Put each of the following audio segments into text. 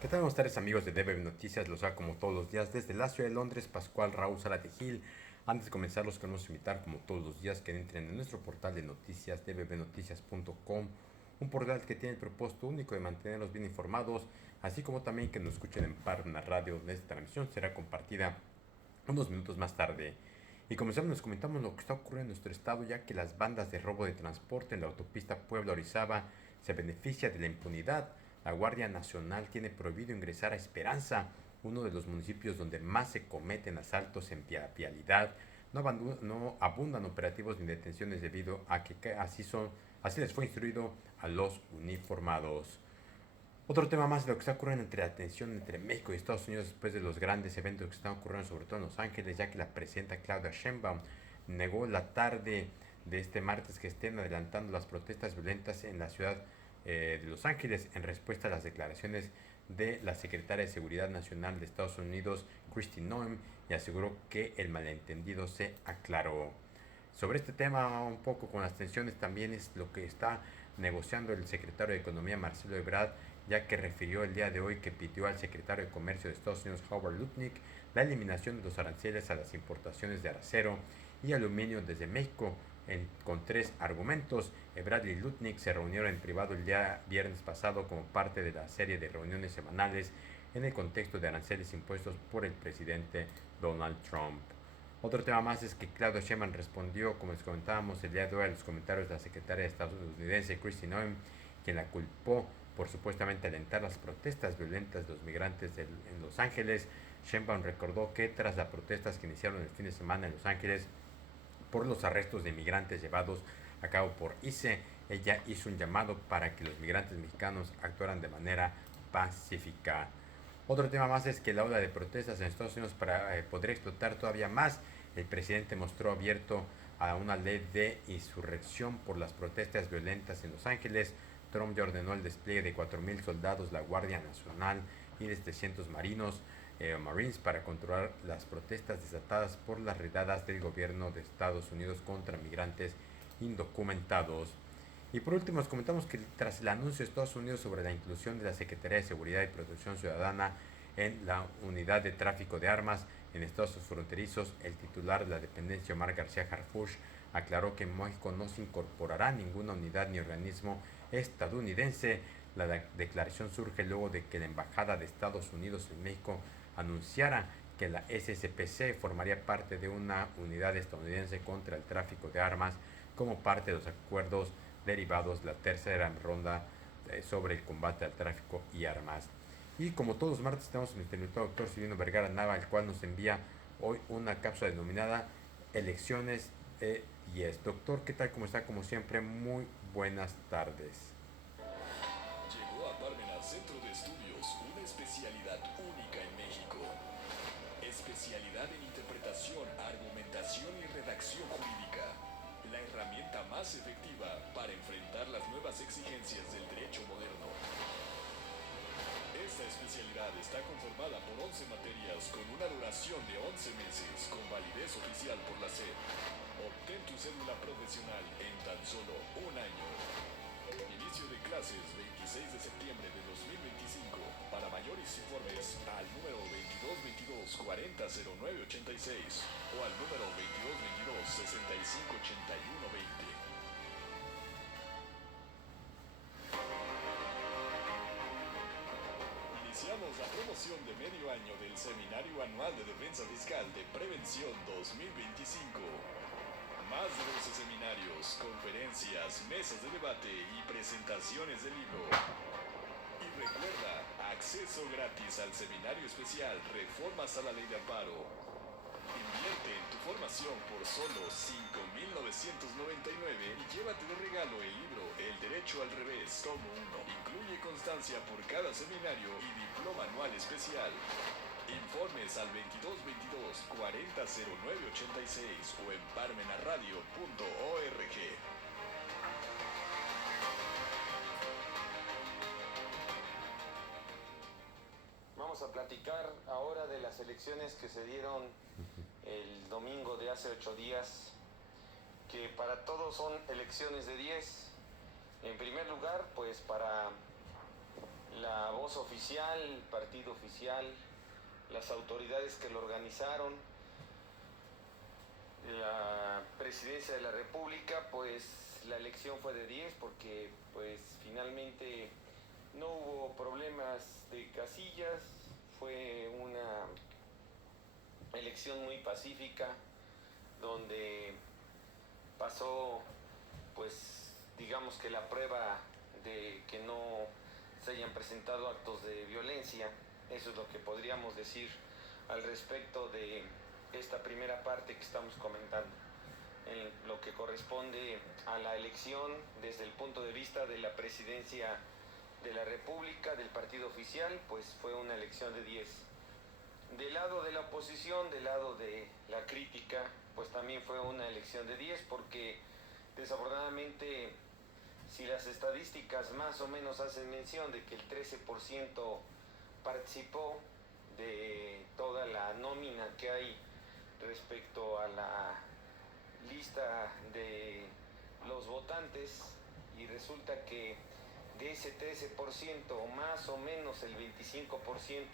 ¿Qué tal? Buenas tardes amigos de DB Noticias, los hago como todos los días desde la ciudad de Londres, Pascual Raúl Zárate Gil. Antes de comenzar los queremos invitar como todos los días que entren en nuestro portal de noticias dbbnoticias.com, un portal que tiene el propósito único de mantenerlos bien informados, así como también que nos escuchen en Parna Radio, donde esta transmisión será compartida unos minutos más tarde. Y comenzamos, nos comentamos lo que está ocurriendo en nuestro estado, ya que las bandas de robo de transporte en la autopista Puebla-Orizaba se beneficia de la impunidad. La Guardia Nacional tiene prohibido ingresar a Esperanza, uno de los municipios donde más se cometen asaltos en vialidad. No abundan operativos ni detenciones debido a que así les fue instruido a los uniformados. Otro tema más de lo que está ocurriendo entre la tensión entre México y Estados Unidos después de los grandes eventos que están ocurriendo, sobre todo en Los Ángeles, ya que la presidenta Claudia Sheinbaum negó la tarde de este martes que estén adelantando las protestas violentas en la ciudad de Los Ángeles en respuesta a las declaraciones de la secretaria de Seguridad Nacional de Estados Unidos, Kristi Noem, y aseguró que el malentendido se aclaró. Sobre este tema, un poco con las tensiones, también es lo que está negociando el secretario de Economía, Marcelo Ebrard, ya que refirió el día de hoy que pidió al secretario de Comercio de Estados Unidos, Howard Lutnick, la eliminación de los aranceles a las importaciones de acero y aluminio desde México, con tres argumentos. Ebrard y Lutnick se reunieron en privado el día viernes pasado como parte de la serie de reuniones semanales en el contexto de aranceles impuestos por el presidente Donald Trump. Otro tema más es que Claudio Sheinbaum respondió, como les comentábamos el día de hoy, a los comentarios de la secretaria estadounidense Kristi Noem, quien la culpó por supuestamente alentar las protestas violentas de los migrantes en Los Ángeles. Sheinbaum recordó que tras las protestas que iniciaron el fin de semana en Los Ángeles por los arrestos de migrantes llevados a cabo por ICE, ella hizo un llamado para que los migrantes mexicanos actuaran de manera pacífica. Otro tema más es que la ola de protestas en Estados Unidos para poder explotar todavía más, el presidente mostró abierto a una ley de insurrección por las protestas violentas en Los Ángeles. Trump ya ordenó el despliegue de 4.000 soldados, la Guardia Nacional y de 700 Marines para controlar las protestas desatadas por las redadas del gobierno de Estados Unidos contra migrantes indocumentados. Y por último, nos comentamos que tras el anuncio de Estados Unidos sobre la inclusión de la Secretaría de Seguridad y Protección Ciudadana en la unidad de tráfico de armas en estados fronterizos, el titular de la dependencia, Omar García Harfuch, aclaró que en México no se incorporará ninguna unidad ni organismo estadounidense. La declaración surge luego de que la Embajada de Estados Unidos en México anunciara que la SSPC formaría parte de una unidad estadounidense contra el tráfico de armas como parte de los acuerdos derivados de la tercera ronda sobre el combate al tráfico y armas. Y como todos los martes tenemos a nuestro invitado doctor Silvino Vergara Nava, el cual nos envía hoy una cápsula denominada Elecciones 10. Doctor, ¿qué tal? ¿Cómo está? Como siempre, muy buenas tardes. Llegó a Parmenas Centro de Estudios una especialidad única en México. Especialidad en interpretación, argumentación y redacción jurídica. La herramienta más efectiva para enfrentar las nuevas exigencias del derecho moderno. Esta especialidad está conformada por 11 materias con una duración de 11 meses con validez oficial por la SEP. Obtén tu cédula profesional en tan solo un año. Inicio de clases 26 de septiembre de 2025. Para mayores informes al número 2222 400986 o al número 2222 658120. Iniciamos la promoción de medio año del Seminario Anual de Defensa Fiscal de Prevención 2025. Más de 12 seminarios, conferencias, mesas de debate y presentaciones de libro. Y recuerda, acceso gratis al seminario especial Reformas a la Ley de Amparo. Invierte en tu formación por solo $5,999 y llévate de regalo el libro El Derecho al Revés, tomo 1. Incluye constancia por cada seminario y diploma anual especial. Informes al 2222 400986 o en parmenaradio.org. Vamos a platicar ahora de las elecciones que se dieron el domingo de hace 8 días, que para todos son elecciones de 10. En primer lugar, pues para la voz voz oficial, el partido oficial, las autoridades que lo organizaron, la presidencia de la República, pues la elección fue de 10 porque pues finalmente no hubo problemas de casillas, fue una elección muy pacífica donde pasó pues digamos que la prueba de que no se hayan presentado actos de violencia. Eso es lo que podríamos decir al respecto de esta primera parte que estamos comentando, en lo que corresponde a la elección desde el punto de vista de la presidencia de la República, del partido oficial, pues fue una elección de 10. Del lado de la oposición, del lado de la crítica, pues también fue una elección de 10 porque desafortunadamente si las estadísticas más o menos hacen mención de que el 13% participó de toda la nómina que hay respecto a la lista de los votantes y resulta que de ese 13% más o menos el 25%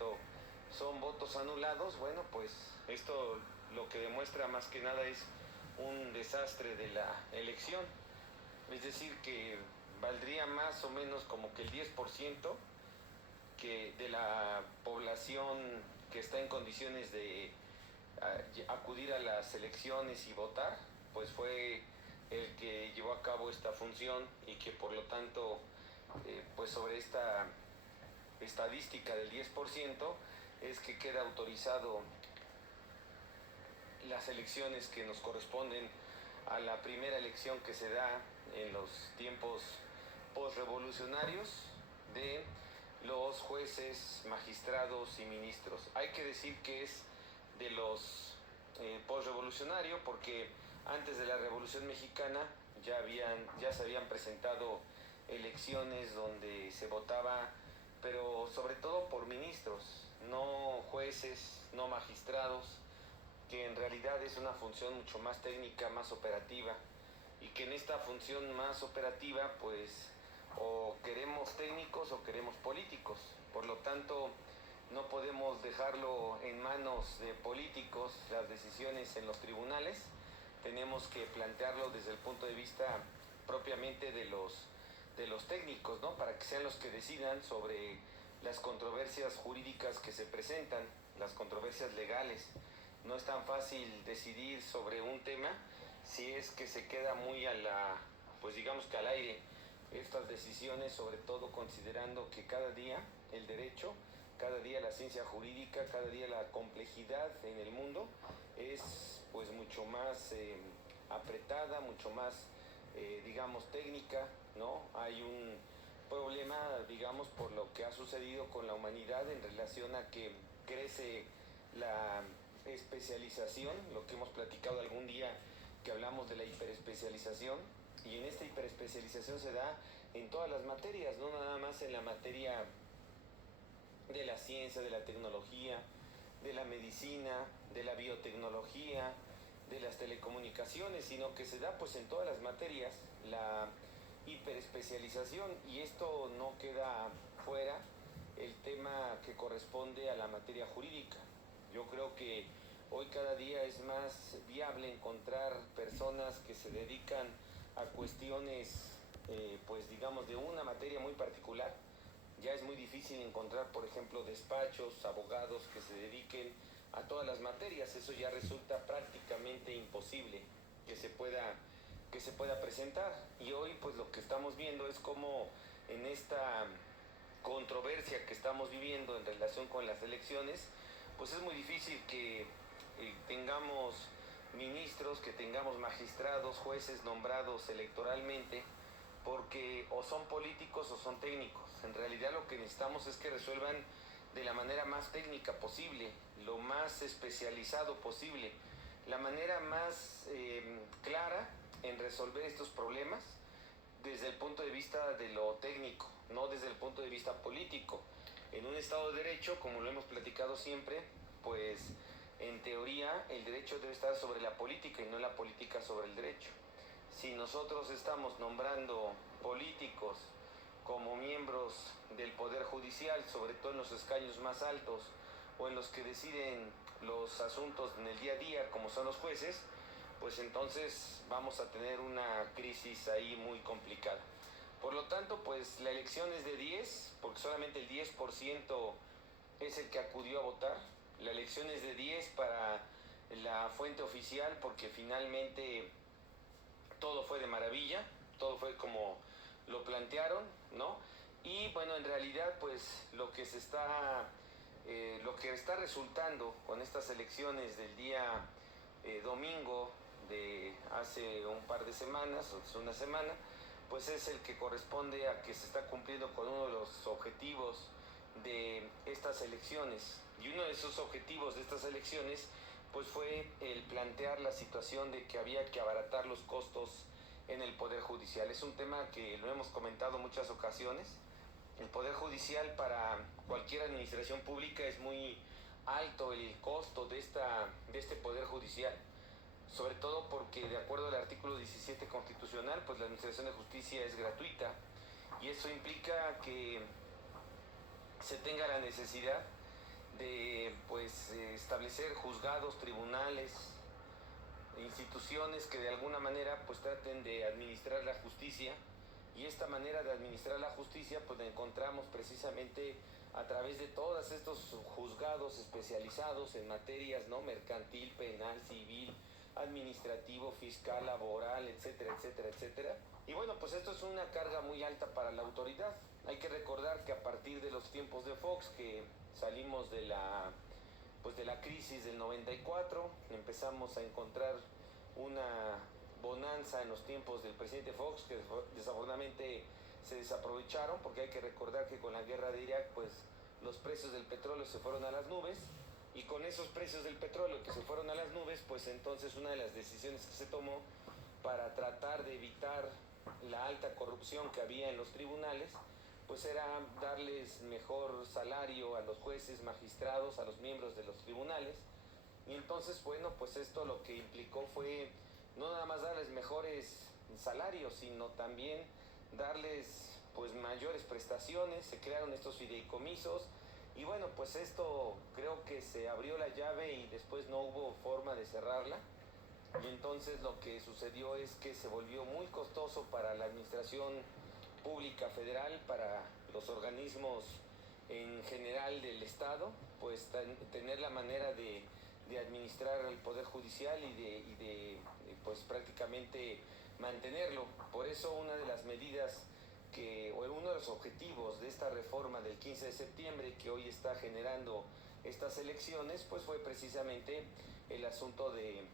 son votos anulados, bueno, pues esto lo que demuestra más que nada es un desastre de la elección. Es decir, que valdría más o menos como que el 10% que de la población que está en condiciones de acudir a las elecciones y votar, pues fue el que llevó a cabo esta función y que por lo tanto, pues sobre esta estadística del 10% es que queda autorizado las elecciones que nos corresponden a la primera elección que se da en los tiempos postrevolucionarios de los jueces, magistrados y ministros. Hay que decir que es de los postrevolucionarios porque antes de la Revolución Mexicana ya se habían presentado elecciones donde se votaba, pero sobre todo por ministros, no jueces, no magistrados, que en realidad es una función mucho más técnica, más operativa, y que en esta función más operativa pues o queremos técnicos o queremos políticos. Por lo tanto, no podemos dejarlo en manos de políticos las decisiones en los tribunales, tenemos que plantearlo desde el punto de vista propiamente de los técnicos, ¿no? Para que sean los que decidan sobre las controversias jurídicas que se presentan, las controversias legales. No es tan fácil decidir sobre un tema si es que se queda muy pues digamos que al aire estas decisiones, sobre todo considerando que cada día el derecho, cada día la ciencia jurídica, cada día la complejidad en el mundo es pues mucho más apretada, mucho más digamos técnica, ¿no? Hay un problema, digamos, por lo que ha sucedido con la humanidad en relación a que crece la especialización, lo que hemos platicado algún día que hablamos de la hiperespecialización, y en esta hiperespecialización se da en todas las materias, no nada más en la materia de la ciencia, de la tecnología, de la medicina, de la biotecnología, de las telecomunicaciones, sino que se da pues en todas las materias la hiperespecialización, y esto no queda fuera el tema que corresponde a la materia jurídica. Yo creo que hoy cada día es más viable encontrar personas que se dedican a cuestiones, pues digamos, de una materia muy particular. Ya es muy difícil encontrar, por ejemplo, despachos, abogados que se dediquen a todas las materias. Eso ya resulta prácticamente imposible que se pueda presentar. Y hoy, pues lo que estamos viendo es cómo en esta controversia que estamos viviendo en relación con las elecciones, pues es muy difícil que tengamos ministros, que tengamos magistrados, jueces nombrados electoralmente, porque o son políticos o son técnicos. En realidad lo que necesitamos es que resuelvan de la manera más técnica posible, lo más especializado posible, la manera más clara en resolver estos problemas desde el punto de vista de lo técnico, no desde el punto de vista político. En un Estado de Derecho, como lo hemos platicado siempre, pues en teoría el derecho debe estar sobre la política y no la política sobre el derecho. Si nosotros estamos nombrando políticos como miembros del Poder Judicial, Judicial, sobre todo en los escaños más altos o en los que deciden los asuntos en el día a día, como son los jueces, pues entonces vamos a tener una crisis ahí muy complicada. Por lo tanto, pues la elección es de 10, porque solamente el 10% es el que acudió a votar. La elección es de 10 para la fuente oficial, porque finalmente todo fue de maravilla, todo fue como lo plantearon, ¿no? Y bueno, en realidad, pues lo que está resultando con estas elecciones del día domingo de hace un par de semanas, o una semana, pues es el que corresponde a que se está cumpliendo con uno de los objetivos de estas elecciones. Y uno de esos objetivos de estas elecciones pues fue el plantear la situación de que había que abaratar los costos en el Poder Judicial. Es un tema que lo hemos comentado en muchas ocasiones. El Poder Judicial, para cualquier administración pública, es muy alto el costo de este Poder Judicial, sobre todo porque, de acuerdo al artículo 17 constitucional, pues la administración de justicia es gratuita, y eso implica que se tenga la necesidad de establecer juzgados, tribunales, instituciones que de alguna manera pues traten de administrar la justicia. Y esta manera de administrar la justicia pues la encontramos precisamente a través de todos estos juzgados especializados en materias, ¿no?, mercantil, penal, civil, administrativo, fiscal, laboral, etcétera, etcétera, etcétera. Y bueno, pues esto es una carga muy alta para la autoridad. Hay que recordar que a partir de los tiempos de Fox, que salimos de la crisis del 94, empezamos a encontrar una bonanza en los tiempos del presidente Fox, que desafortunadamente se desaprovecharon, porque hay que recordar que con la guerra de Irak pues los precios del petróleo se fueron a las nubes, y con esos precios del petróleo que se fueron a las nubes, pues entonces una de las decisiones que se tomó para tratar de evitar la alta corrupción que había en los tribunales, pues era darles mejor salario a los jueces, magistrados, a los miembros de los tribunales. Y entonces, bueno, pues esto lo que implicó fue no nada más darles mejores salarios, sino también darles pues mayores prestaciones. Se crearon estos fideicomisos, y bueno, pues esto creo que se abrió la llave y después no hubo forma de cerrarla. Y entonces lo que sucedió es que se volvió muy costoso para la administración pública federal, para los organismos en general del Estado, pues tener la manera de administrar el Poder Judicial y de pues prácticamente mantenerlo. Por eso una de las medidas o uno de los objetivos de esta reforma del 15 de septiembre que hoy está generando estas elecciones, pues fue precisamente el asunto de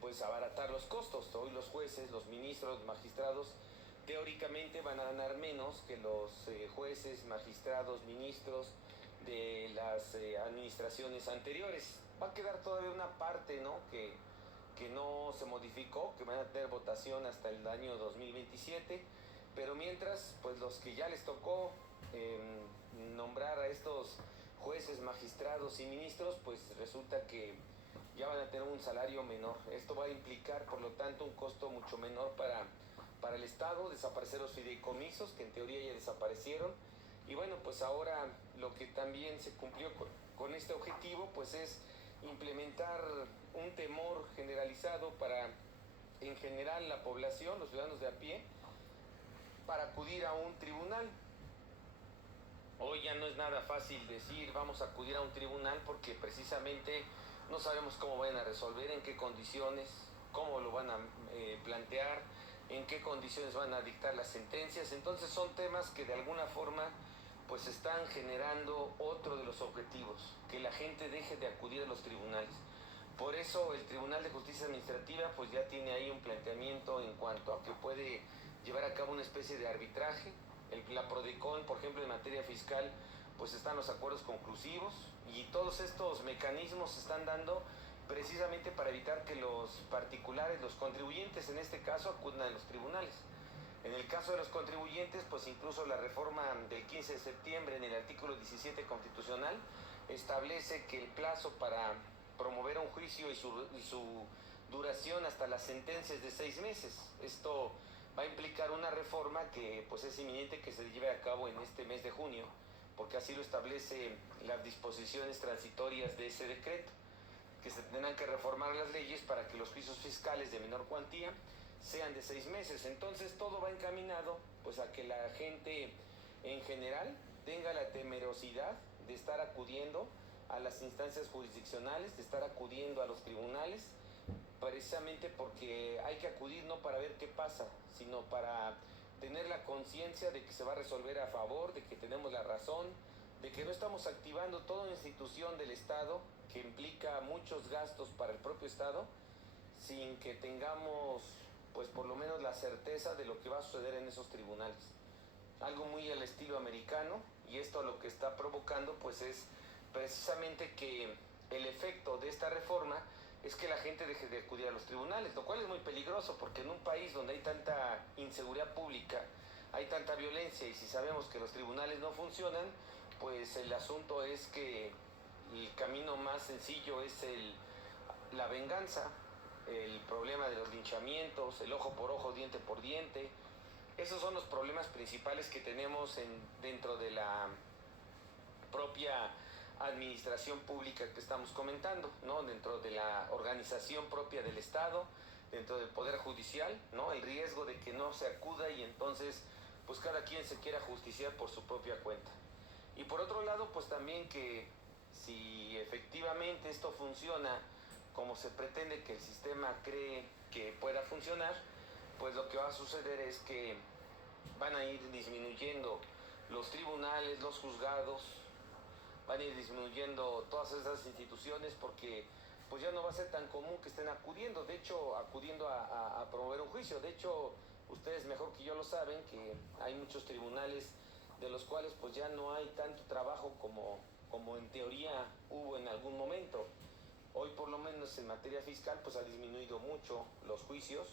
pues abaratar los costos. Hoy los jueces, los ministros, los magistrados, teóricamente van a ganar menos que los jueces, magistrados, ministros de las administraciones anteriores. Va a quedar todavía una parte, ¿no?, que no se modificó, que van a tener votación hasta el año 2027, pero mientras, pues los que ya les tocó nombrar a estos jueces, magistrados y ministros, pues resulta que ya van a tener un salario menor. Esto va a implicar, por lo tanto, un costo mucho menor para el Estado, desaparecer los fideicomisos, que en teoría ya desaparecieron. Y bueno, pues ahora lo que también se cumplió con este objetivo, pues es implementar un temor generalizado para, en general, la población, los ciudadanos de a pie, para acudir a un tribunal. Hoy ya no es nada fácil decir vamos a acudir a un tribunal, porque precisamente no sabemos cómo van a resolver, en qué condiciones, cómo lo van a plantear, en qué condiciones van a dictar las sentencias. Entonces son temas que de alguna forma pues están generando otro de los objetivos, que la gente deje de acudir a los tribunales. Por eso el Tribunal de Justicia Administrativa pues ya tiene ahí un planteamiento en cuanto a que puede llevar a cabo una especie de arbitraje. La PRODECON, por ejemplo, en materia fiscal, pues están los acuerdos conclusivos, y todos estos mecanismos se están dando precisamente para evitar que los particulares, los contribuyentes en este caso, acudan a los tribunales. En el caso de los contribuyentes, pues incluso la reforma del 15 de septiembre en el artículo 17 constitucional establece que el plazo para promover un juicio y su duración hasta la sentencia es de 6 meses. Esto va a implicar una reforma que pues es inminente que se lleve a cabo en este mes de junio, porque así lo establece las disposiciones transitorias de ese decreto, que se tendrán que reformar las leyes para que los juicios fiscales de menor cuantía sean de 6 meses. Entonces todo va encaminado pues a que la gente en general tenga la temerosidad de estar acudiendo a las instancias jurisdiccionales, de estar acudiendo a los tribunales, precisamente porque hay que acudir no para ver qué pasa, sino para tener la conciencia de que se va a resolver a favor, de que tenemos la razón, de que no estamos activando toda una institución del Estado que implica muchos gastos para el propio Estado, sin que tengamos pues por lo menos la certeza de lo que va a suceder en esos tribunales. Algo muy al estilo americano, y esto lo que está provocando pues es precisamente que el efecto de esta reforma es que la gente deje de acudir a los tribunales, lo cual es muy peligroso porque en un país donde hay tanta inseguridad pública, hay tanta violencia, y si sabemos que los tribunales no funcionan, pues el asunto es que el camino más sencillo es la venganza, el problema de los linchamientos, el ojo por ojo, diente por diente. Esos son los problemas principales que tenemos dentro de la propia administración pública que estamos comentando, ¿no? Dentro de la organización propia del Estado, dentro del Poder Judicial, ¿no? El riesgo de que no se acuda y entonces pues cada quien se quiera justiciar por su propia cuenta. Y por otro lado, pues también que si efectivamente esto funciona como se pretende que el sistema cree que pueda funcionar, pues lo que va a suceder es que van a ir disminuyendo los tribunales, los juzgados, van a ir disminuyendo todas esas instituciones porque pues ya no va a ser tan común que estén acudiendo, de hecho acudiendo a promover un juicio. De hecho, ustedes mejor que yo lo saben que hay muchos tribunales de los cuales pues ya no hay tanto trabajo como en teoría hubo en algún momento. Hoy por lo menos en materia fiscal pues ha disminuido mucho los juicios,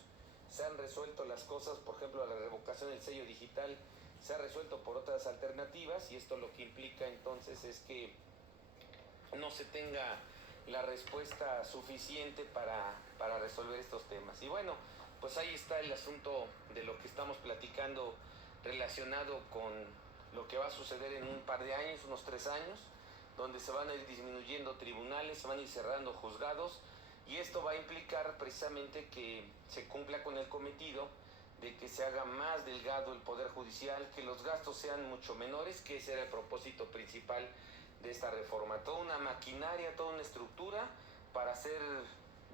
se han resuelto las cosas, por ejemplo la revocación del sello digital se ha resuelto por otras alternativas, y esto lo que implica entonces es que no se tenga la respuesta suficiente para resolver estos temas. Y bueno, pues ahí está el asunto de lo que estamos platicando relacionado con lo que va a suceder en un par de años, unos 3 años, donde se van a ir disminuyendo tribunales, se van a ir cerrando juzgados, y esto va a implicar precisamente que se cumpla con el cometido de que se haga más delgado el Poder Judicial, que los gastos sean mucho menores, que ese era el propósito principal de esta reforma. Toda una maquinaria, toda una estructura para hacer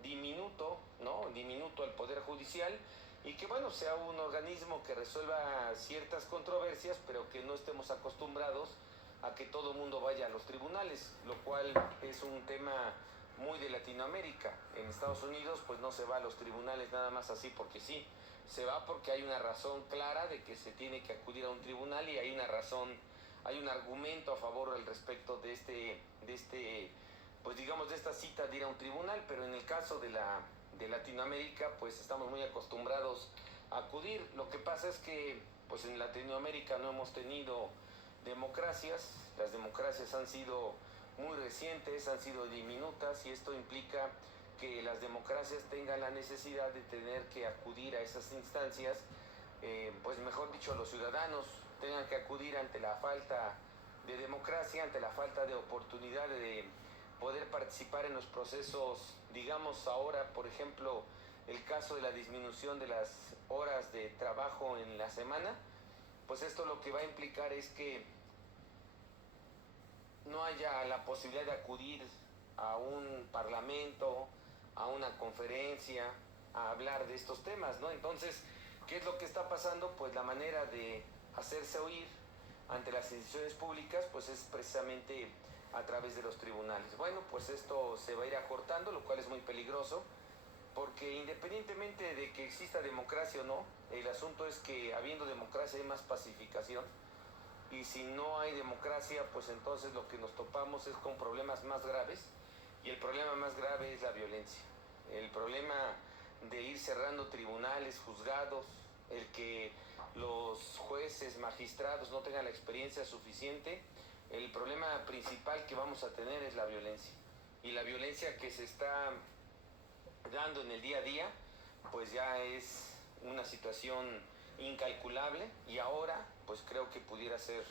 diminuto, ¿no? Diminuto el Poder Judicial, y que bueno, sea un organismo que resuelva ciertas controversias, pero que no estemos acostumbrados a que todo el mundo vaya a los tribunales, lo cual es un tema muy de Latinoamérica. En Estados Unidos pues no se va a los tribunales nada más así porque sí, se va porque hay una razón clara de que se tiene que acudir a un tribunal, y hay una razón, hay un argumento a favor al respecto de pues digamos de esta cita de ir a un tribunal. Pero en el caso de Latinoamérica pues estamos muy acostumbrados a acudir. Lo que pasa es que pues en Latinoamérica no hemos tenido democracias, las democracias han sido muy recientes, han sido diminutas, y esto implica que las democracias tengan la necesidad de tener que acudir a esas instancias, pues mejor dicho, los ciudadanos tengan que acudir ante la falta de democracia, ante la falta de oportunidad de poder participar en los procesos. Digamos ahora, por ejemplo, el caso de la disminución de las horas de trabajo en la semana, pues esto lo que va a implicar es que no haya la posibilidad de acudir a un parlamento, a una conferencia, a hablar de estos temas, ¿no? Entonces, ¿qué es lo que está pasando? Pues la manera de hacerse oír ante las instituciones públicas pues es precisamente a través de los tribunales. Bueno, pues esto se va a ir acortando, lo cual es muy peligroso, porque independientemente de que exista democracia o no, el asunto es que habiendo democracia hay más pacificación, y si no hay democracia, pues entonces lo que nos topamos es con problemas más graves, y el problema más grave es la violencia. El problema de ir cerrando tribunales, juzgados, el que los jueces, magistrados no tengan la experiencia suficiente, el problema principal que vamos a tener es la violencia. Y la violencia que se está dando en el día a día, pues ya es una situación incalculable y ahora pues creo que pudiera ser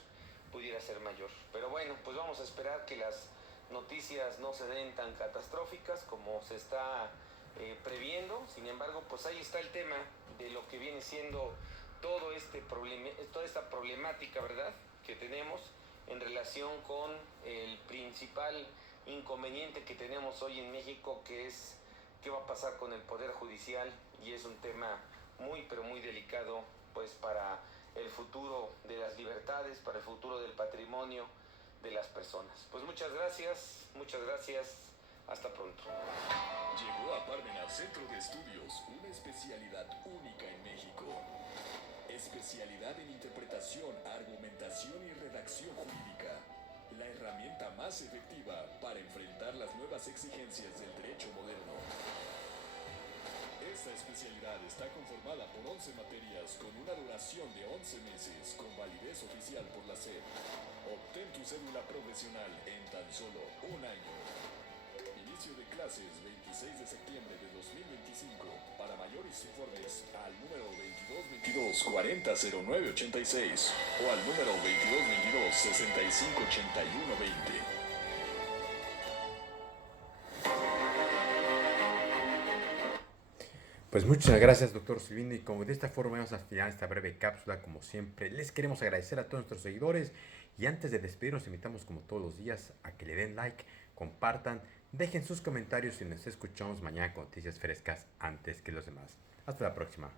mayor. Pero bueno, pues vamos a esperar que las noticias no se den tan catastróficas como se está previendo. Sin embargo, pues ahí está el tema de lo que viene siendo toda esta problemática, ¿verdad?, que tenemos en relación con el principal inconveniente que tenemos hoy en México, que es qué va a pasar con el Poder Judicial, y es un tema muy pero muy delicado pues para el futuro de las libertades, para el futuro del patrimonio de las personas. Pues muchas gracias, hasta pronto. Llegó a Parmenas Centro de Estudios una especialidad única en México. Especialidad en interpretación, argumentación y redacción jurídica. La herramienta más efectiva para enfrentar las nuevas exigencias del derecho moderno. Esta especialidad está conformada por 11 materias con una duración de 11 meses con validez oficial por la SEP. Obtén tu cédula profesional en tan solo un año. Inicio de clases 26 de septiembre de 2025. Para mayores informes al número 2222 400986 o al número 2222 658120. Pues muchas gracias, doctor Silvino, y como de esta forma vamos a finalizar esta breve cápsula. Como siempre, les queremos agradecer a todos nuestros seguidores, y antes de despedirnos invitamos como todos los días a que le den like, compartan, dejen sus comentarios y nos escuchamos mañana con noticias frescas antes que los demás. Hasta la próxima.